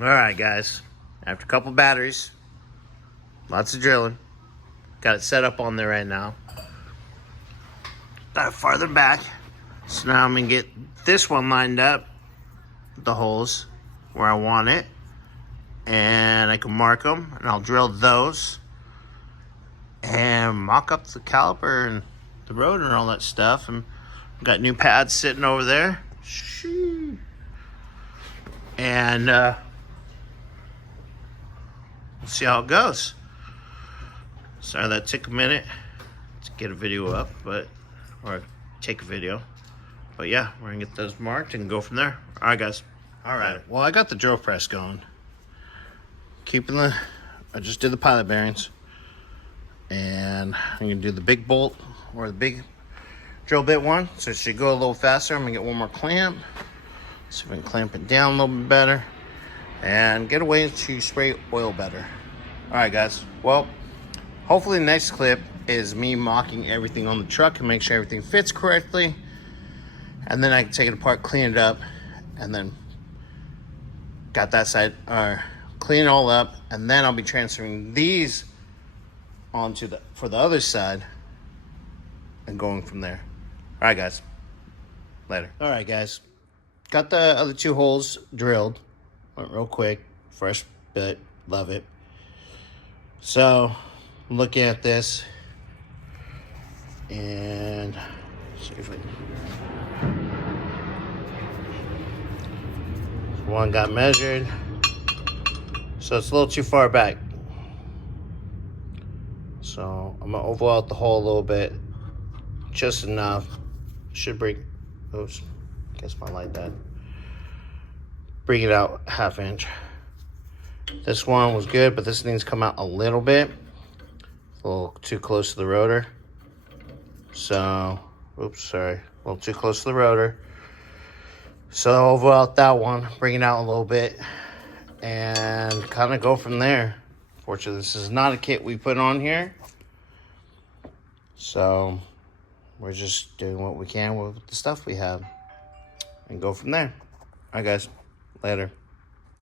Alright guys, after a couple batteries, lots of drilling, got it set up on there right now. Got it farther back, so now I'm gonna get this one lined up, the holes where I want it, and I can mark them, and I'll drill those, and mock up the caliper and the rotor and all that stuff, and got new pads sitting over there. And we'll see how it goes. Sorry that took a minute to get a video up, or take a video. But yeah, we're gonna get those marked and go from there. All right, guys. All right. Well, I got the drill press going. I just did the pilot bearings, and I'm gonna do the big bolt or the big drill bit one, so it should go a little faster. I'm gonna get one more clamp. See if I can clamp it down a little bit better and get away to spray oil better. All right, guys. Well, hopefully the next clip is me mocking everything on the truck and make sure everything fits correctly. And then I can take it apart, clean it up, and then got that side, clean it all up, and then I'll be transferring these onto for the other side and going from there. All right, guys. Later. All right, guys. Got the other two holes drilled. Went real quick. Fresh bit. Love it. So, I'm looking at this. And see if one got measured. So, it's a little too far back. So, I'm going to oval out the hole a little bit. Just enough. Should bring... Oops. Guess my light died. Bring it out ½ inch. This one was good, but this needs to come out a little bit. A little too close to the rotor. So, oops, sorry. A little too close to the rotor. So I'll oval out that one, bring it out a little bit, and kind of go from there. Fortunately, this is not a kit we put on here. So, we're just doing what we can with the stuff we have. And go from there. All right, guys. Later.